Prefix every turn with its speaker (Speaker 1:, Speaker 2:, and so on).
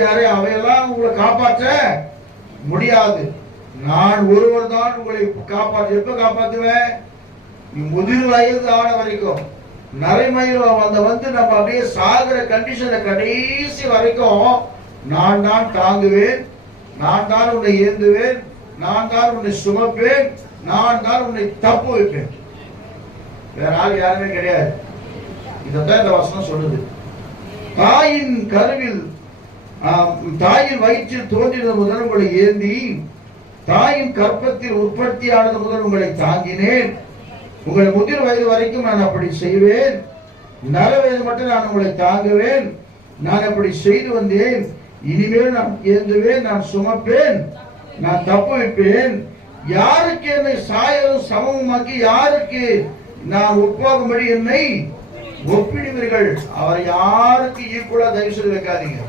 Speaker 1: யாரே அவையெல்லாம் உங்களை காப்பாற்ற முடியாது. நான் ஒருவர் தான் உங்களை காப்பாற்ற எப்ப காப்பாத்துவேன் நீ முதிர் வயது ஆன வரைக்கும். நரைமயில் அந்த வந்து நம்ம அப்படியே சாகிற கண்டிஷனை கடைசி வரைக்கும் நான் தான் தாங்குவேன். நான் தான் உன்னை ஏந்துவேன். நான் தான் உன்னை சுமப்பேன். நான் தான் உன்னை தப்பு வைப்பேன். வேற ஆள் யாருமே கிடையாது. இதைத்தான் இந்த வசனம் சொல்லுது. தாயின் கருவில் தாயின் வயிற்றில் தோன்றினது முதல் உங்களை ஏந்தி தாயின் கற்பத்தில் உற்பத்தியானது முதல் உங்களை தாங்கினேன். உங்களை முதிர் வயது வரைக்கும் நான் அப்படி செய்வேன். நல வயது மட்டும் நான் உங்களை தாங்குவேன். நான் அப்படி செய்து வந்தேன். இனிமேல் நான் ஏந்துவேன் நான் சுமப்பேன் நான் தப்பு வைப்பேன். யாருக்கு என்னை சாயலும் சமமாக்கி யாருக்கு நான் ஒப்பாகும்படி என்னை ஒப்பிடுவீர்கள். அவரை யாருக்கு ஈக்குவலா தயவு செய்து வைக்காதீங்க.